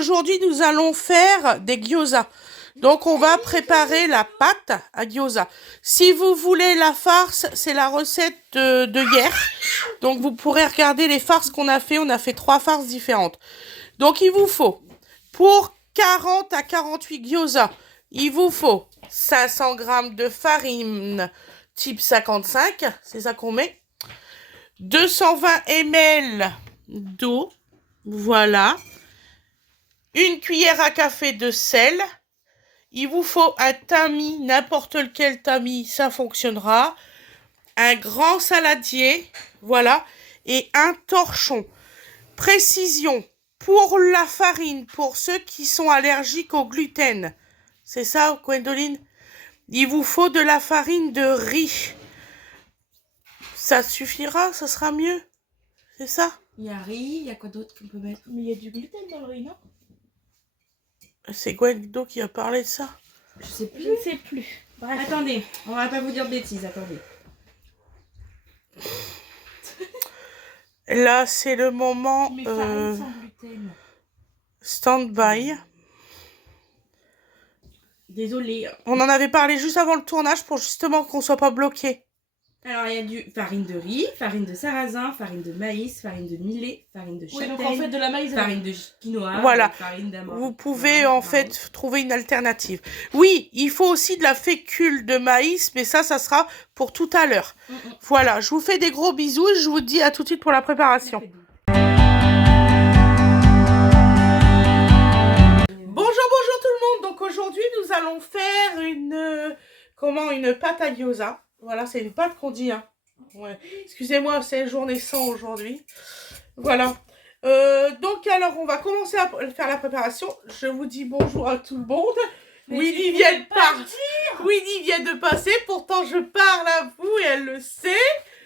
aujourd'hui, nous allons faire des gyoza. Donc, on va préparer la pâte à gyoza. Si vous voulez la farce, c'est la recette de hier. Donc, vous pourrez regarder les farces qu'on a fait. On a fait 3 farces différentes. Donc, il vous faut, pour 40 à 48 gyoza, il vous faut 500 g de farine type 55. C'est ça qu'on met. 220 ml d'eau. Voilà. Une cuillère à café de sel. Il vous faut un tamis, n'importe lequel tamis, ça fonctionnera. Un grand saladier, voilà. Et un torchon. Précision, pour la farine, pour ceux qui sont allergiques au gluten. C'est ça, Gwendoline? Il vous faut de la farine de riz. Ça suffira, ça sera mieux. C'est ça? Il y a riz, il y a quoi d'autre qu'on peut mettre? Mais il y a du gluten dans le riz, non? C'est Gwendo qui a parlé de ça? Je sais plus. Je ne sais plus. Bref. Attendez, on va pas vous dire de bêtises, attendez. Là, c'est le moment Mais farine sans gluten. stand-by. Désolée. On en avait parlé juste avant le tournage pour justement qu'on soit pas bloqué. Alors, il y a du farine de riz, farine de sarrasin, farine de maïs, farine de millet, farine de Oui, châtaigne, donc en fait de la maïs. farine de quinoa, Voilà. farine d'amande. Vous pouvez en fait trouver une alternative. Oui, il faut aussi de la fécule de maïs, mais ça sera pour tout à l'heure. Voilà, je vous fais des gros bisous et je vous dis à tout de suite pour la préparation. Bonjour tout le monde. Donc aujourd'hui, nous allons faire une pâte à gyoza. Voilà, c'est une pâte qu'on dit, hein. Ouais. Excusez-moi, c'est journée sans aujourd'hui. Voilà. Donc alors, on va commencer à faire la préparation. Je vous dis bonjour à tout le monde. Mais Winnie vient de partir. Winnie vient de passer. Pourtant, je parle à vous et elle le sait.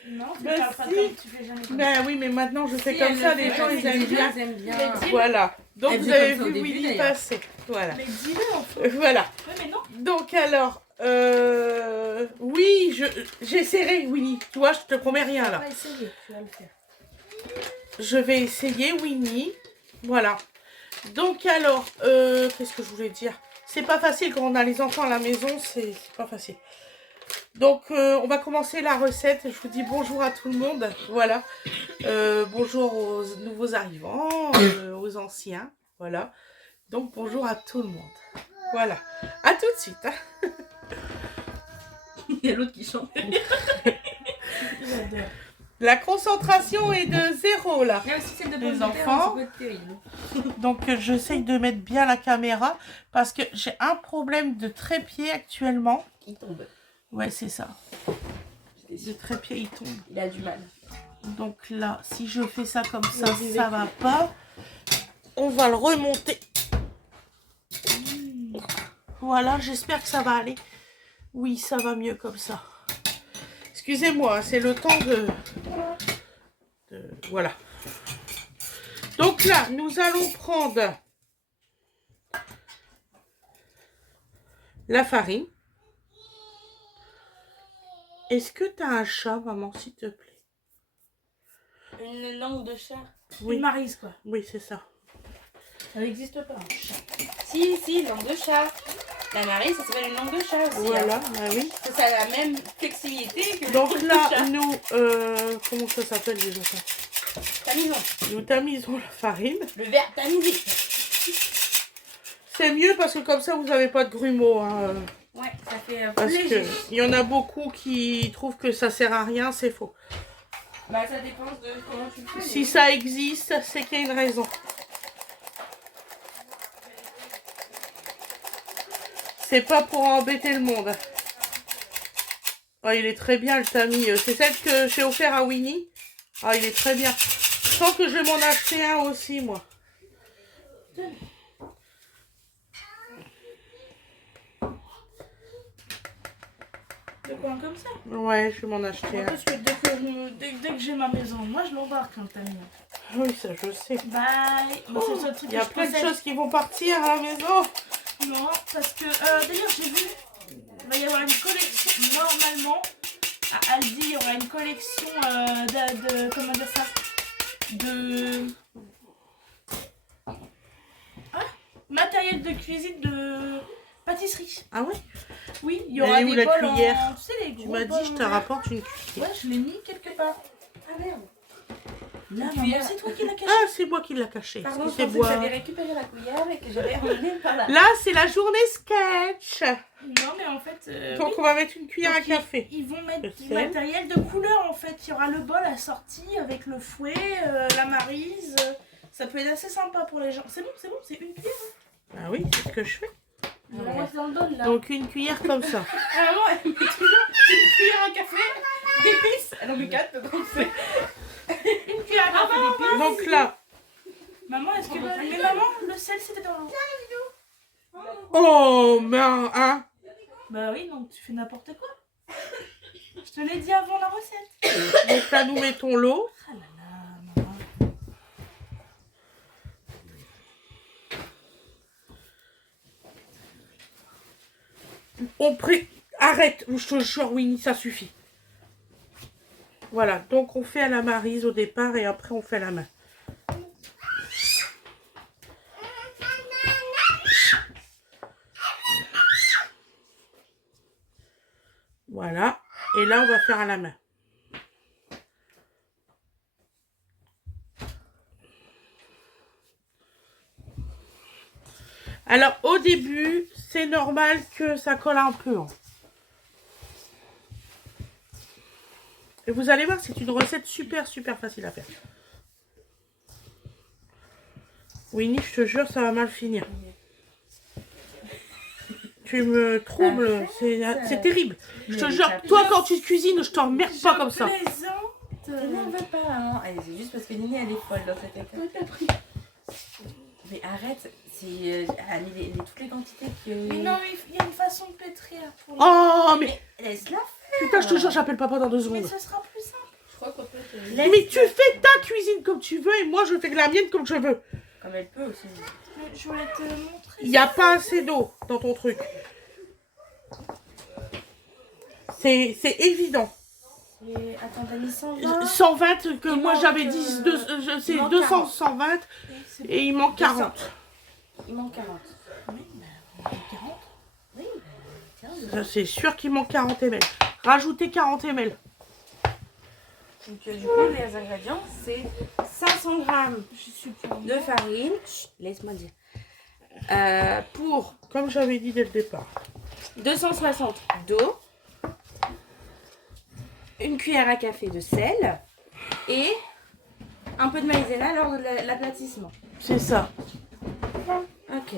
Non, tu Ben parles pas si. comme tu fais jamais comme Ben oui, mais maintenant, je fais Si, comme elle ça. le Les fait, gens, elle ils aiment bien. bien. Voilà. Donc, Elle vous faisait avez comme ça au vu début, Winnie d'ailleurs. passer. Voilà. Mais dis-le en fait. Voilà. Oui, mais non. Donc alors, oui, j'essaierai, Winnie. Tu vois, je te promets rien là. Tu vas essayer, tu vas le faire. Je vais essayer, Winnie. Voilà. Donc alors, qu'est-ce que je voulais dire? C'est pas facile quand on a les enfants à la maison, c'est pas facile. Donc, on va commencer la recette. Je vous dis bonjour à tout le monde. Voilà. Bonjour aux nouveaux arrivants, aux anciens. Voilà. Donc, bonjour à tout le monde. Voilà. À tout de suite. Hein. Il y a l'autre qui chante. J'adore. La concentration est de 0 là. Il y a aussi celle de Les pommes de terre, enfants. ça peut être terrible. Donc j'essaye de mettre bien la caméra parce que j'ai un problème de trépied actuellement. Il tombe. Ouais, c'est ça. Le trépied il tombe. Il a du mal. Donc là, si je fais ça comme ça, ça va pas. On va le remonter. Voilà, j'espère que ça va aller. Oui, ça va mieux comme ça. Excusez-moi, c'est le temps de... Voilà. Donc là, nous allons prendre la farine. Est-ce que tu as un chat, maman, s'il te plaît? Une langue de chat. Oui. Une maryse quoi. Oui, c'est ça. Ça n'existe pas un chat. Si, langue de chat. La Marie, ça s'appelle une langue de chat aussi. Voilà, Hein. bah oui. Ça a la même flexibilité que Donc le là, chat. nous, comment ça s'appelle déjà ça? Tamisons. Nous tamisons la farine. Le verbe tamiser. C'est mieux parce que comme ça, vous n'avez pas de grumeaux. Hein, Ouais, ça fait parce léger. que il y en a beaucoup qui trouvent que ça sert à rien, c'est faux. Bah, ça dépend de comment tu le fais. Si ça existe, c'est qu'il y a une raison. C'est pas pour embêter le monde. Oh, il est très bien le tamis. C'est celle que j'ai offert à Winnie. Ah, il est très bien. Je sens que je vais m'en acheter un aussi, moi. De quoi comme ça? Ouais, je vais m'en acheter un. Parce que dès que j'ai ma maison, moi je l'embarque quand t'as mis. Oui, ça je sais. Bye. Moi, c'est le seul truc Il y a que je plein de possède. choses qui vont partir à la maison. Non, parce que d'ailleurs j'ai vu, il va y avoir une collection, normalement, à Aldi, il y aura une collection comment dire ça, de... Ah, de cuisine de pâtisserie. Ah ouais? Oui, il y Elle aura est où, des la bols cuillère? en... Tu sais, les Tu gros m'as bols dit, je te en verre. rapporte une cuillère. Ouais, je l'ai mis quelque part. Ah merde. Là, cuillère. maman, c'est toi qui l'as caché. Ah, c'est moi qui l'ai caché. Pardon, je C'est pensais que moi. j'avais récupéré la cuillère et que j'avais emmené par là. Là, c'est la journée sketch. Non, mais en fait... Donc, oui. on va mettre une cuillère à Donc, café. Ils vont mettre Le du sel. matériel de couleur en fait. Il y aura le bol assorti avec le fouet, la maryse. Ça peut être assez sympa pour les gens. C'est bon, c'est une cuillère. Ah oui, c'est ce que je fais. Maman, c'est dans le bol là. Donc, une cuillère comme ça. Ah non, elle met toujours une cuillère à café, d'épices. Elle en met 4, donc c'est... Une cuillère à café d'épices. Donc là, Maman, est-ce que... Mais maman, le sel c'était dans l'eau. oh, ben, hein. Bah oui, donc tu fais n'importe quoi. Je te l'ai dit avant la recette. Donc là, nous mettons l'eau. Ah là là, maman. Arrête, je te jure, Winnie, ça suffit. Voilà, donc on fait à la maryse au départ et après on fait à la main. Voilà, et là on va faire à la main. Alors au début, c'est normal que ça colle un peu. Hein. Et vous allez voir, c'est une recette super facile à faire. Winnie, je te jure, ça va mal finir. Tu me troubles, c'est terrible. Je te jure, toi quand tu cuisines, je t'emmerde pas comme ça. T'énerve pas, maman. Allez, c'est juste parce que Nini, elle est folle dans cette école. Mais arrête, c'est toutes les quantités que... Mais non, il y a une façon de pétrir. Pour Oh, mais Laisse-la. putain, je te jure, j'appelle papa dans 2 Mais secondes. ce sera plus simple. Je crois qu'en fait... Mais tu fais ta cuisine comme tu veux et moi je fais la mienne comme je veux. Comme elle peut aussi. Mais je voulais te montrer. Il n'y a pas assez d'eau dans ton truc. C'est évident. Et... Attends, t'as mis 120. 120 que Il moi manque, j'avais dit, c'est il manque 200, 40. 120 C'est et il manque 40. Il manque 40. Oui, mais on fait 40. Oui, tiens. Ça, c'est sûr qu'il manque 40 ml. Rajoutez 40 ml. Donc du coup, les ingrédients, c'est 500 grammes Je suis pour de farine. Chut, laisse-moi dire. Pour Comme j'avais dit dès le départ. 260 d'eau, une cuillère à café de sel et un peu de maïzena lors de l'aplatissement. C'est ça. Ok.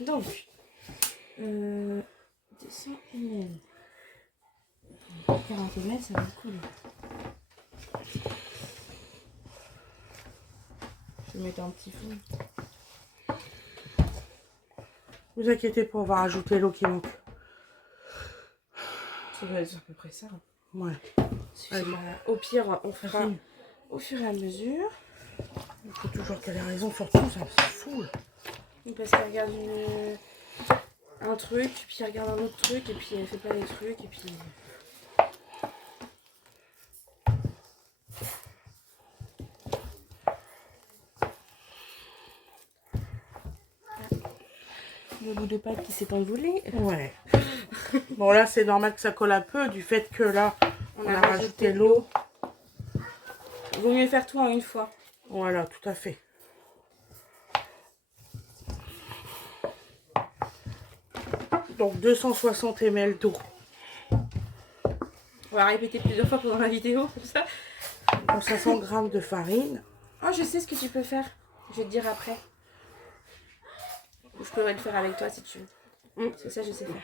Donc, 200 ml. 40 ml, ça va couler. Je vais mettre un petit fond. Vous inquiétez pas, on va rajouter l'eau qui manque. Ça va être à peu près ça. Ouais. Au pire, on fera au fur et à mesure. Il faut toujours qu'elle ait raison, surtout, ça me saoule. Parce qu'elle regarde un truc, puis elle regarde un autre truc, et puis elle fait pas les trucs, et puis... Le bout de pâte qui s'est envolé. Ouais. Bon, là, c'est normal que ça colle un peu du fait que là, on a rajouté l'eau. Vaut mieux faire tout en une fois. Voilà, tout à fait. Donc, 260 ml d'eau. On va répéter plusieurs fois pendant la vidéo, comme ça. Donc, 500 g de farine. Oh, je sais ce que tu peux faire. Je vais te dire après. Ou je pourrais le faire avec toi si tu veux. Parce que ça, je sais faire.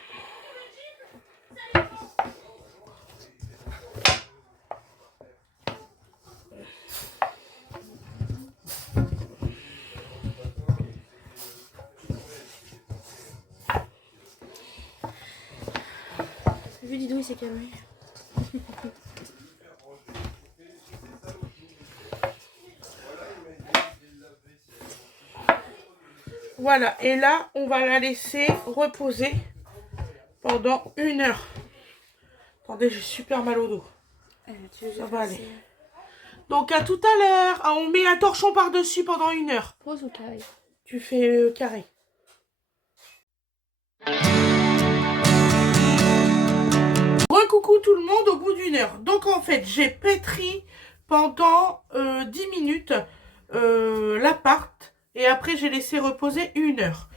Vu Didou, il s'est calmé. Voilà, et là, on va la laisser reposer pendant 1 heure. Attendez, j'ai super mal au dos. Ça va aller. Donc, à tout à l'heure. Ah, on met un torchon par-dessus pendant 1 heure. Pose ou carré? Tu fais carré. heure. Donc en fait, j'ai pétri pendant 10 minutes la pâte et après j'ai laissé reposer 1 heure.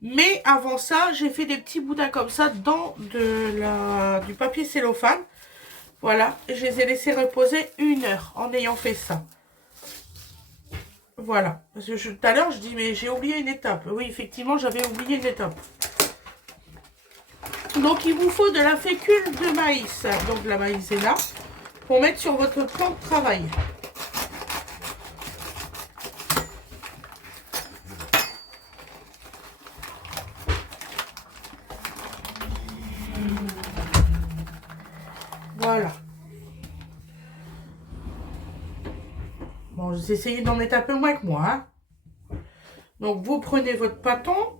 Mais avant ça, j'ai fait des petits boudins comme ça dans du papier cellophane. Voilà, je les ai laissés reposer 1 heure en ayant fait ça. Voilà, parce que tout à l'heure je dis mais j'ai oublié une étape. Oui, effectivement, j'avais oublié une étape. Donc il vous faut de la fécule de maïs, donc de la maïzena, pour mettre sur votre plan de travail. Voilà. Bon, j'ai essayé d'en mettre un peu moins que moi. Hein. Donc vous prenez votre pâton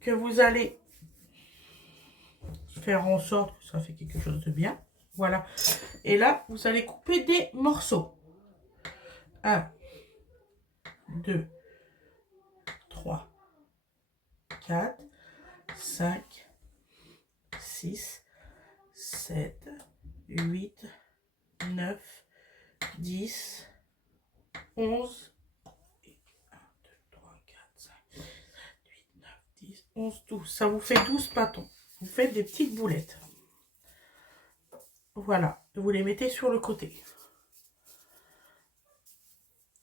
que vous allez faire en sorte que ça fait quelque chose de bien. Voilà. Et là, vous allez couper des morceaux. 1, 2, 3, 4, 5, 6, 7, 8, 9, 10, 11, 1, 2, 3, 4, 5, 7, 8, 9, 10, 11, 12. Ça vous fait 12 pâtons. Vous faites des petites boulettes. Voilà. Vous les mettez sur le côté.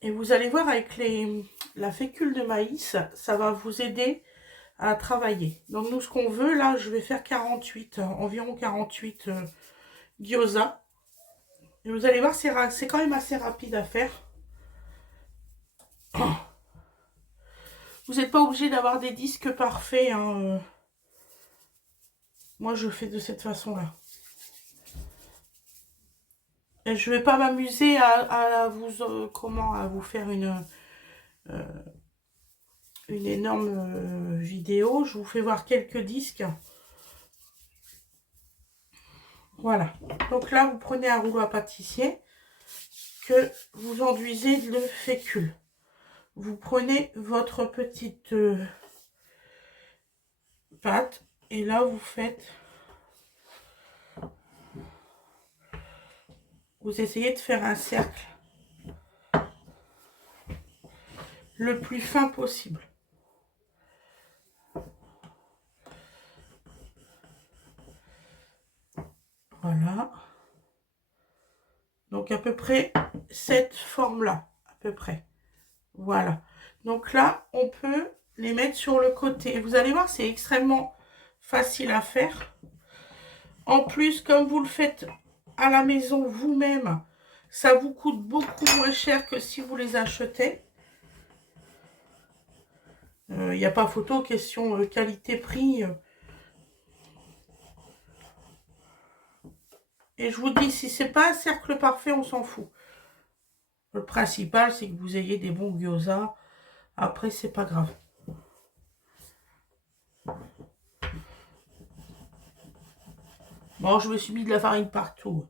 Et vous allez voir avec la fécule de maïs, ça va vous aider à travailler. Donc nous, ce qu'on veut, là, je vais faire 48, environ 48 gyoza. Et vous allez voir, c'est quand même assez rapide à faire. Vous n'êtes pas obligé d'avoir des disques parfaits. Hein. Moi, je fais de cette façon-là. Et je ne vais pas m'amuser à vous faire une énorme vidéo. Je vous fais voir quelques disques. Voilà. Donc là, vous prenez un rouleau à pâtissier que vous enduisez de fécule. Vous prenez votre petite pâte et là, vous essayez de faire un cercle le plus fin possible. Voilà. Donc à peu près cette forme-là, à peu près. Voilà. Donc là, on peut les mettre sur le côté. Vous allez voir, c'est extrêmement facile à faire. En plus, comme vous le faites à la maison vous-même, ça vous coûte beaucoup moins cher que si vous les achetez. Il n'y a pas photo, question qualité-prix. Et je vous dis, si c'est pas un cercle parfait, on s'en fout. Le principal, c'est que vous ayez des bons gyoza. Après, c'est pas grave. Bon, je me suis mis de la farine partout.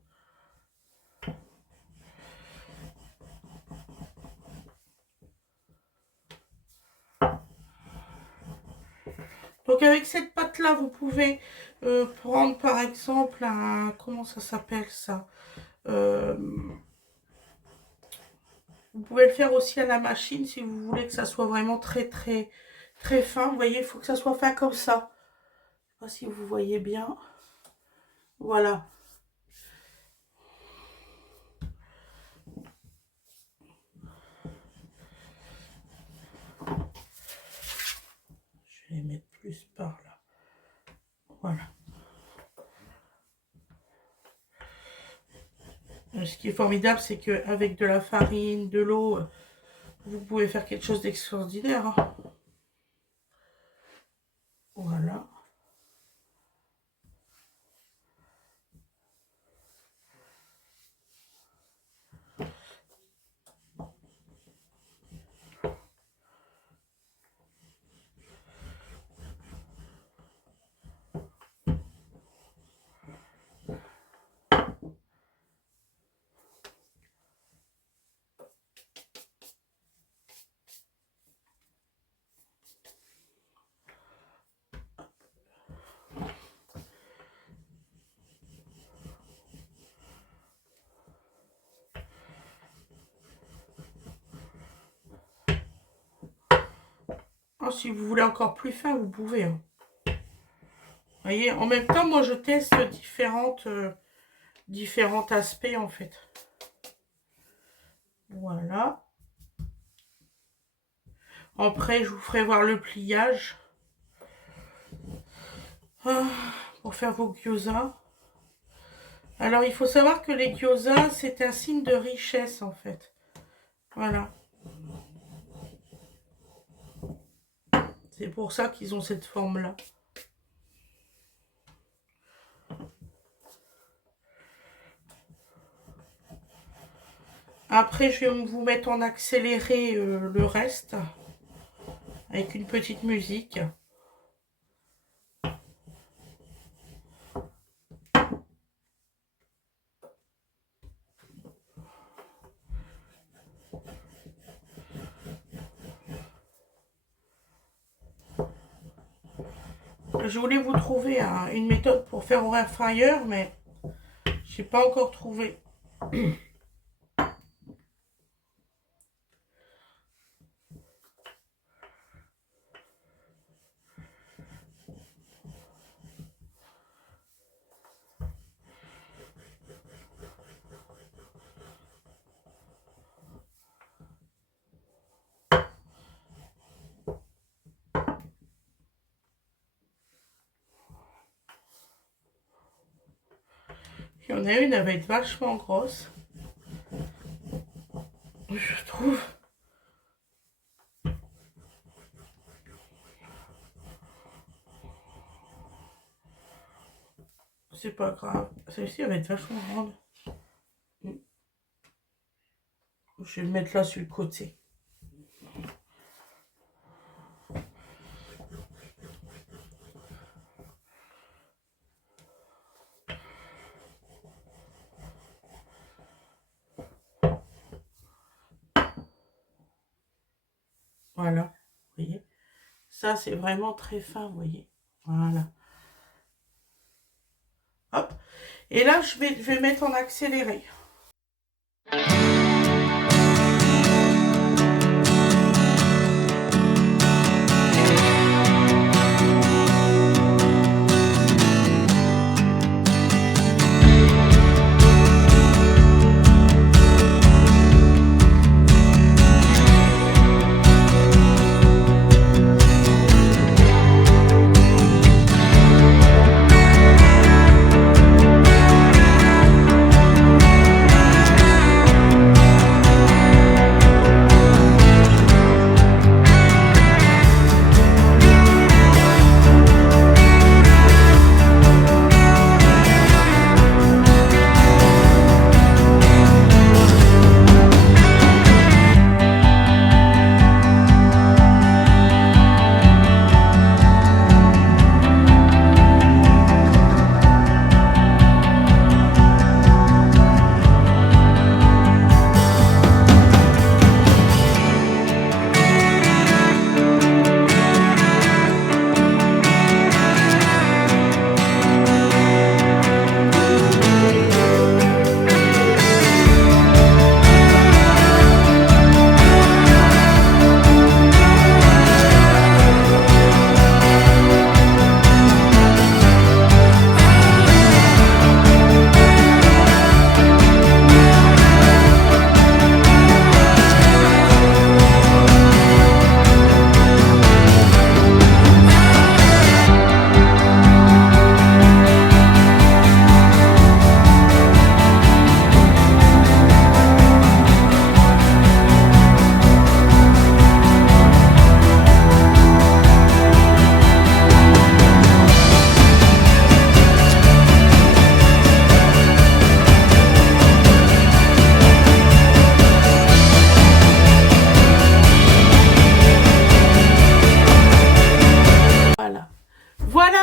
Donc avec cette pâte là, vous pouvez prendre par exemple un... Comment ça s'appelle ça vous pouvez le faire aussi à la machine si vous voulez que ça soit vraiment très très très fin. Vous voyez, il faut que ça soit fin comme ça. Je sais pas si vous voyez bien. Voilà. Je vais les mettre plus par là. Voilà. Ce qui est formidable, c'est qu'avec de la farine, de l'eau, vous pouvez faire quelque chose d'extraordinaire. Hein. Voilà. Oh, si vous voulez encore plus fin, vous pouvez. Hein. Vous voyez, en même temps, moi, je teste différents aspects, en fait. Voilà. Après, je vous ferai voir le pliage. Pour faire vos gyoza. Alors, il faut savoir que les gyoza, c'est un signe de richesse, en fait. Voilà. C'est pour ça qu'ils ont cette forme-là. Après, je vais vous mettre en accéléré le reste. Avec une petite musique. Je voulais vous trouver une méthode pour faire au air fryer, mais je n'ai pas encore trouvé. Il y en a une, elle va être vachement grosse. Je trouve. C'est pas grave. Celle-ci, elle va être vachement grande. Je vais le mettre là sur le côté. Voilà, vous voyez. Ça, c'est vraiment très fin, vous voyez. Voilà. Hop. Et là, je vais mettre en accéléré.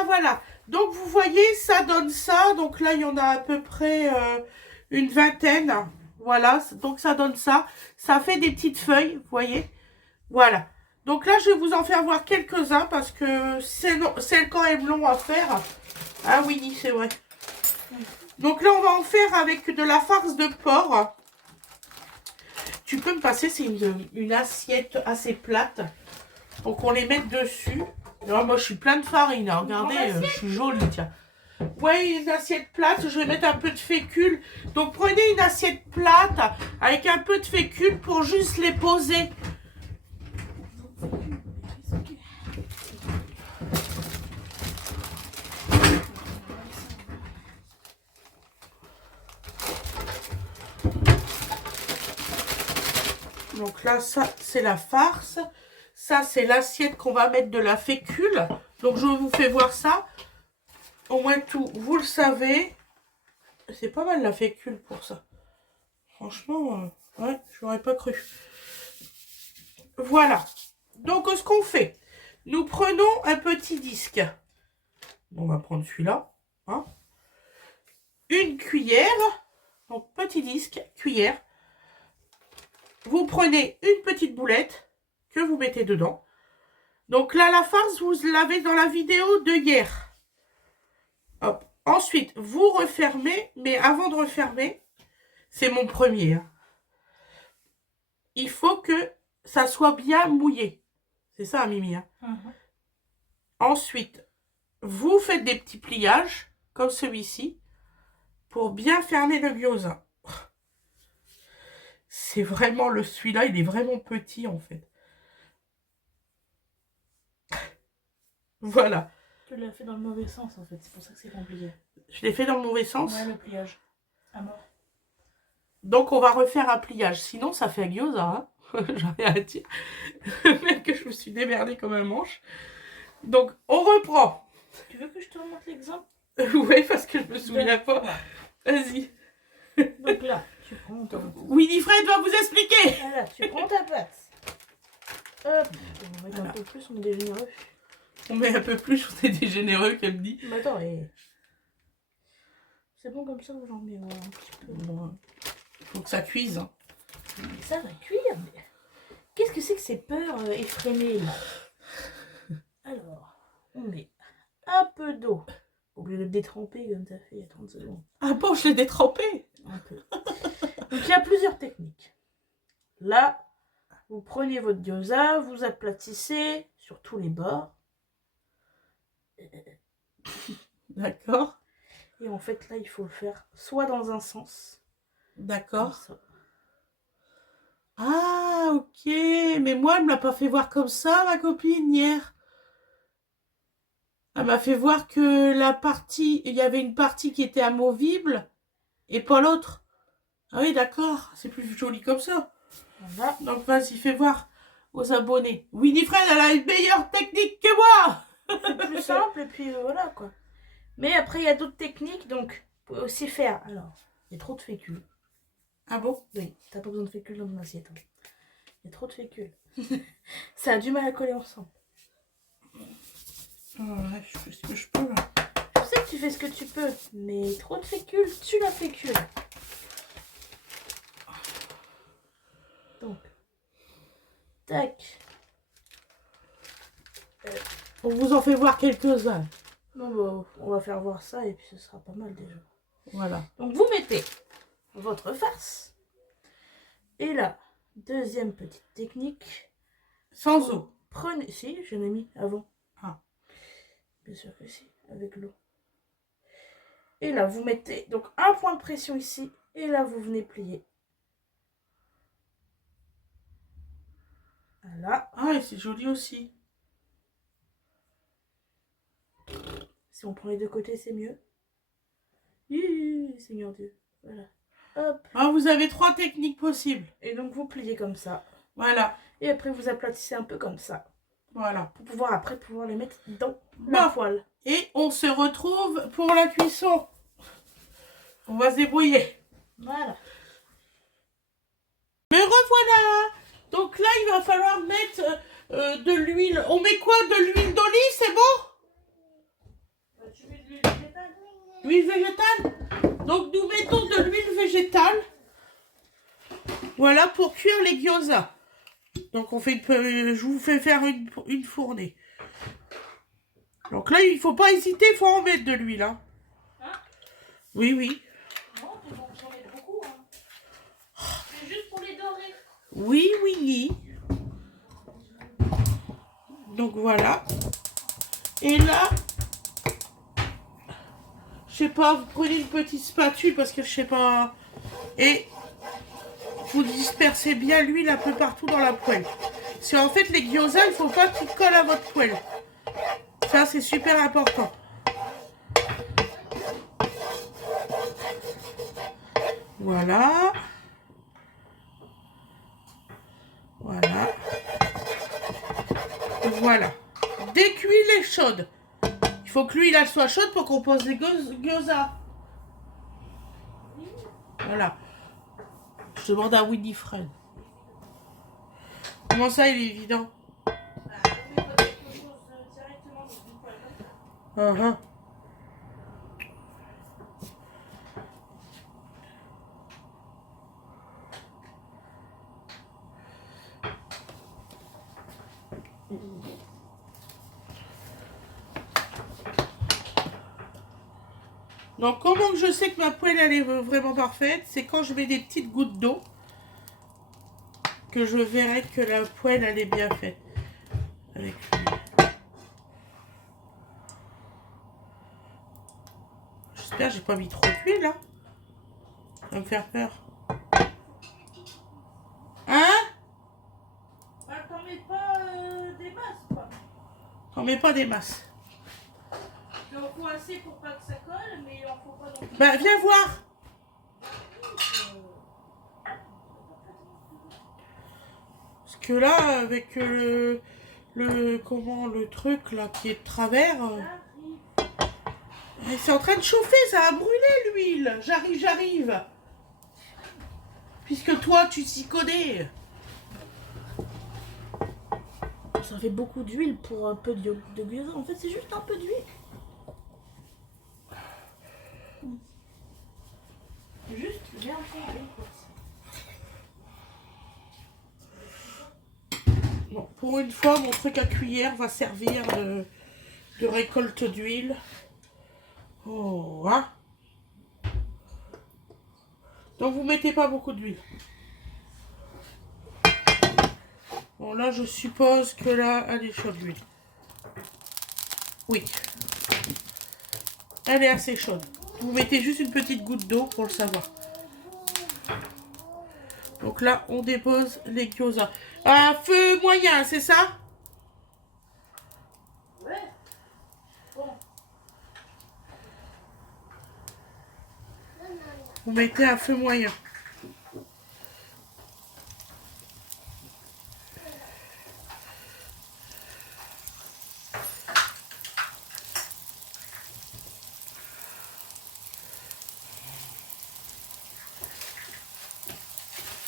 Voilà. Donc, vous voyez, ça donne ça. Donc là, il y en a à peu près une vingtaine. Voilà. Donc, ça donne ça. Ça fait des petites feuilles, vous voyez. Voilà. Donc là, je vais vous en faire voir quelques-uns parce que c'est quand même long à faire. Ah oui, c'est vrai. Donc là, on va en faire avec de la farce de porc. Tu peux me passer, c'est une assiette assez plate. pour qu'on les mette dessus. Alors, moi, je suis plein de farine. Hein. Regardez, je suis jolie, tiens. Ouais, une assiette plate, je vais mettre un peu de fécule. Donc, prenez une assiette plate avec un peu de fécule pour juste les poser. Donc là, ça, c'est la farce. Ça, c'est l'assiette qu'on va mettre de la fécule. Donc, je vous fais voir ça. Au moins tout, vous le savez. C'est pas mal la fécule pour ça. Franchement, ouais, je n'aurais pas cru. Voilà. Donc, ce qu'on fait, nous prenons un petit disque. On va prendre celui-là. Hein. Une cuillère. Donc, petit disque, cuillère. Vous prenez une petite boulette que vous mettez dedans. Donc là, la farce, vous l'avez dans la vidéo de hier. Hop. Ensuite, vous refermez, mais avant de refermer, c'est mon premier. Hein. Il faut que ça soit bien mouillé. C'est ça, Mimi. Hein. Ensuite, vous faites des petits pliages, comme celui-ci, pour bien fermer le gyoza. C'est vraiment celui-là, il est vraiment petit en fait. Voilà. Tu l'as fait dans le mauvais sens en fait, c'est pour ça que c'est compliqué. Je l'ai fait dans le mauvais sens. Ouais, le pliage. À mort. Donc on va refaire un pliage. Sinon ça fait un gyoza. Hein. J'ai rien à dire. Même que je me suis démerdée comme un manche. Donc on reprend. Tu veux que je te remonte l'exemple? Oui, parce que je me souviens pas. Vas-y. Donc là, tu prends ton... Winifred va vous expliquer. Voilà, tu prends ta pâte. Hop, on va mettre un peu plus, on est des généreux. On met un peu plus, on est des généreux, qu'elle me dit. Mais attends, c'est bon comme ça ou j'en mets un petit peu? Bon, faut que ça cuise. Hein. Mais ça va cuire, mais... Qu'est-ce que c'est que ces peurs effrénées là? Alors, on met un peu d'eau. Oubliez de le détremper comme ça fait il y a 30 secondes. Ah bon, je l'ai détrempé. Un peu. Donc il y a plusieurs techniques. Là, vous prenez votre gyoza, vous aplatissez sur tous les bords. D'accord. Et en fait, là, il faut le faire soit dans un sens. D'accord. Comme ça. Ah, ok. Mais moi, elle me l'a pas fait voir comme ça, ma copine, hier. Elle m'a fait voir que la partie, il y avait une partie qui était amovible et pas l'autre. Ah oui, d'accord. C'est plus joli comme ça. Voilà. Donc, vas-y, fais voir aux abonnés. Winifred, elle a une meilleure technique que moi. C'est plus simple et puis voilà quoi. Mais après, il y a d'autres techniques, donc vous pouvez aussi faire. Alors, il y a trop de fécule. Ah bon? Oui, t'as pas besoin de fécule dans ton assiette. Hein. Il y a trop de fécule. Ça a du mal à coller ensemble. Ouais, je fais ce que je peux là. Je sais que tu fais ce que tu peux, mais trop de fécule, tu la fécule. Donc, tac. On vous en fait voir quelques-uns. Bon, bah, on va faire voir ça et puis ce sera pas mal déjà. Voilà. Donc, vous mettez votre farce. Et là, deuxième petite technique. Sans eau. Prenez... Si, j'en ai mis avant. Ah. Bien sûr que si, avec l'eau. Et là, vous mettez donc un point de pression ici. Et là, vous venez plier. Voilà. Ah, et c'est joli aussi. Si on prend les deux côtés, c'est mieux. Seigneur Dieu. Voilà. Hop. Ah, vous avez 3 techniques possibles. Et donc, vous pliez comme ça. Voilà. Et après, vous aplatissez un peu comme ça. Voilà. Pour pouvoir après pouvoir les mettre dans la poêle. Et on se retrouve pour la cuisson. On va se débrouiller. Voilà. Me revoilà. Donc là, il va falloir mettre de l'huile. On met quoi? De l'huile d'olive, c'est bon? Tu mets de l'huile végétale? L'huile végétale. Donc nous mettons de l'huile végétale. Voilà pour cuire les gyozas. Donc on fait je vous fais faire une fournée. Donc là, il ne faut pas hésiter, il faut en mettre de l'huile. Hein. Oui, oui. Non, tu vas en mettre beaucoup. Hein. C'est juste pour les dorer. Oui, Winnie. Donc voilà. Et là, je sais pas, vous prenez une petite spatule parce que je sais pas. Et vous dispersez bien l'huile un peu partout dans la poêle. Parce qu'en fait, les gyoza, il faut pas qu'ils collent à votre poêle. Ça, c'est super important. Voilà. Voilà. Voilà. Dès que l'huile est chaude, il faut que l'huile elle soit chaude pour qu'on pose les gyoza. Voilà. Je demande à Winifred. Comment ça, il est évident? Uh-huh. Donc, comment je sais que ma poêle elle est vraiment parfaite? C'est quand je mets des petites gouttes d'eau que je verrai que la poêle elle est bien faite. Avec j'espère que j'ai pas mis trop d'huile là. Ça va me faire peur. Hein? Bah, t'en mets pas des masses, quoi. T'en mets pas des masses. Il en faut assez pour pas que ça colle, mais il en faut pas non plus. Bah, viens voir. Parce que là, avec le truc là qui est de travers, c'est en train de chauffer, ça a brûlé l'huile. J'arrive. Puisque toi, tu s'y connais. Ça fait beaucoup d'huile pour un peu de gyoza. En fait, c'est juste un peu d'huile. Juste bien trempé, quoi. Bon, pour une fois, mon truc à cuillère va servir de récolte d'huile. Oh, hein. Donc, vous mettez pas beaucoup d'huile. Bon, là, je suppose que là, elle est chaude, l'huile. Oui. Elle est assez chaude. Vous mettez juste une petite goutte d'eau pour le savoir. Donc là, on dépose les gyoza. À feu moyen, c'est ça? Ouais. Bon. Vous mettez à feu moyen.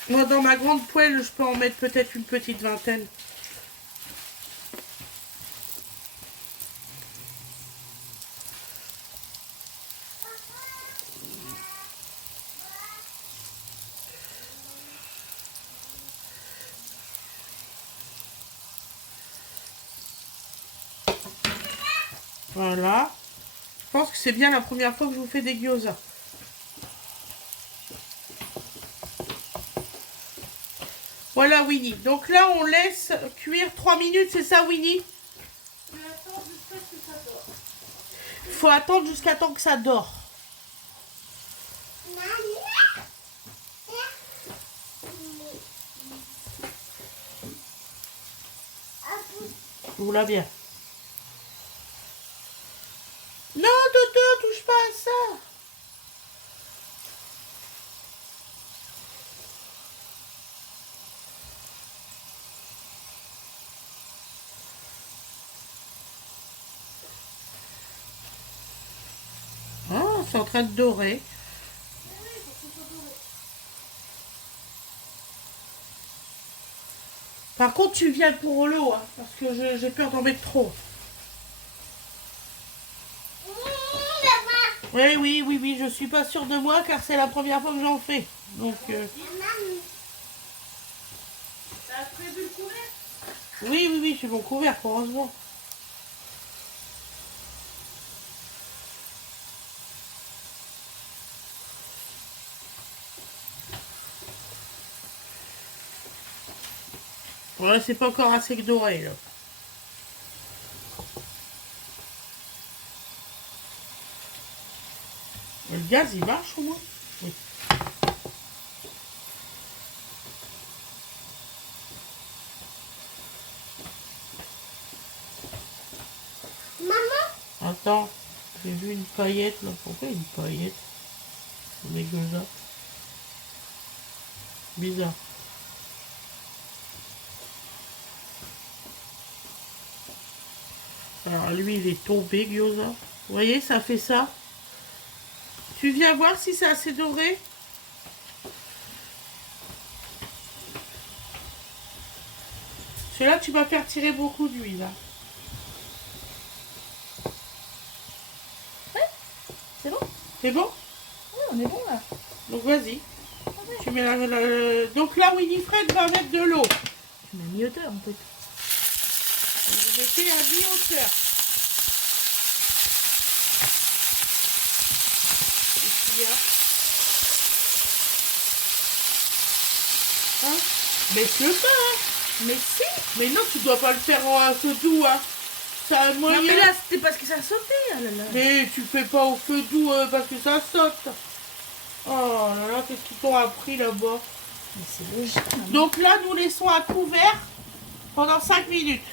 Moi, dans ma grande poêle, je peux en mettre peut-être une petite vingtaine. Voilà. Je pense que c'est bien la première fois que je vous fais des gyoza. Voilà, Winnie. Donc là, on laisse cuire 3 minutes, c'est ça, Winnie? Il faut attendre jusqu'à temps que ça dort. Oula bien. Non, Dodo, touche pas à ça. Oh, c'est en train de dorer. Par contre, tu viens pour l'eau, hein, parce que j'ai peur d'en mettre trop. Oui, oui, oui, oui, je suis pas sûre de moi car c'est la première fois que j'en fais. Donc, T'as prévu le couvert? oui, oui, oui, j'ai mon couvert, heureusement. Ouais, c'est pas encore assez doré, là. Le gaz, il marche au moins? Oui. Maman? Attends, j'ai vu une paillette là. Pourquoi une paillette? C'est des gyoza. Bizarre. Alors lui, il est tombé, gyoza. Vous voyez, ça fait ça. Tu viens voir si c'est assez doré? Celui-là, tu vas faire tirer beaucoup d'huile. Là. Ouais, c'est bon. C'est bon? Ouais, on est bon là. Donc vas-y. Tu mets Donc là, Winifred va mettre de l'eau. Tu mets mi-hauteur en fait. Vous mettez à mi-hauteur. Et puis, hein? Baisse-le pas, hein? Mais si. Mais non, tu dois pas le faire à feu doux, hein. Ça a moyen. Non mais là, c'était parce que ça a sauté. Oh là là. Mais tu fais pas au feu doux parce que ça saute. Oh là là, qu'est-ce qu'ils t'ont appris là-bas? Mais c'est logique. Hein. Donc là, nous laissons à couvert pendant 5 minutes.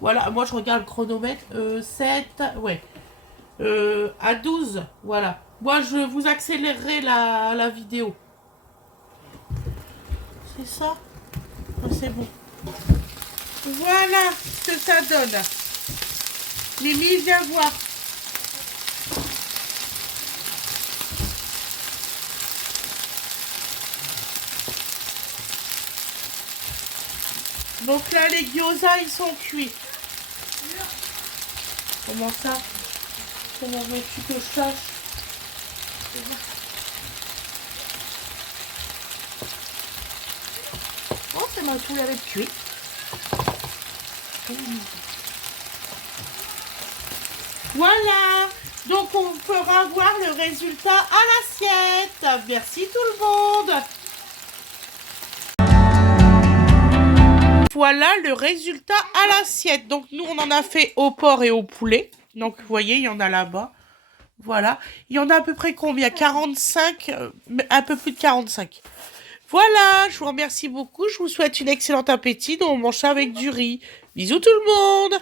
Voilà, moi je regarde le chronomètre. 7, ouais. À 12, voilà. Moi je vous accélérerai la vidéo. C'est ça? Oh, c'est bon. Voilà ce que ça donne. Mimi, viens voir. Donc là, les gyoza, ils sont cuits. Comment ça? Comment veux-tu que je sache? Oh, c'est moi tout l'avait cuit. Voilà. Donc on pourra voir le résultat à l'assiette. Merci tout le monde. Voilà le résultat à l'assiette. Donc nous on en a fait au porc et au poulet. Donc vous voyez, il y en a là-bas. Voilà. Il y en a à peu près combien? 45, un peu plus de 45. Voilà, je vous remercie beaucoup. Je vous souhaite une excellente appétit. Donc on mange ça avec du riz. Bisous tout le monde.